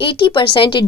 80%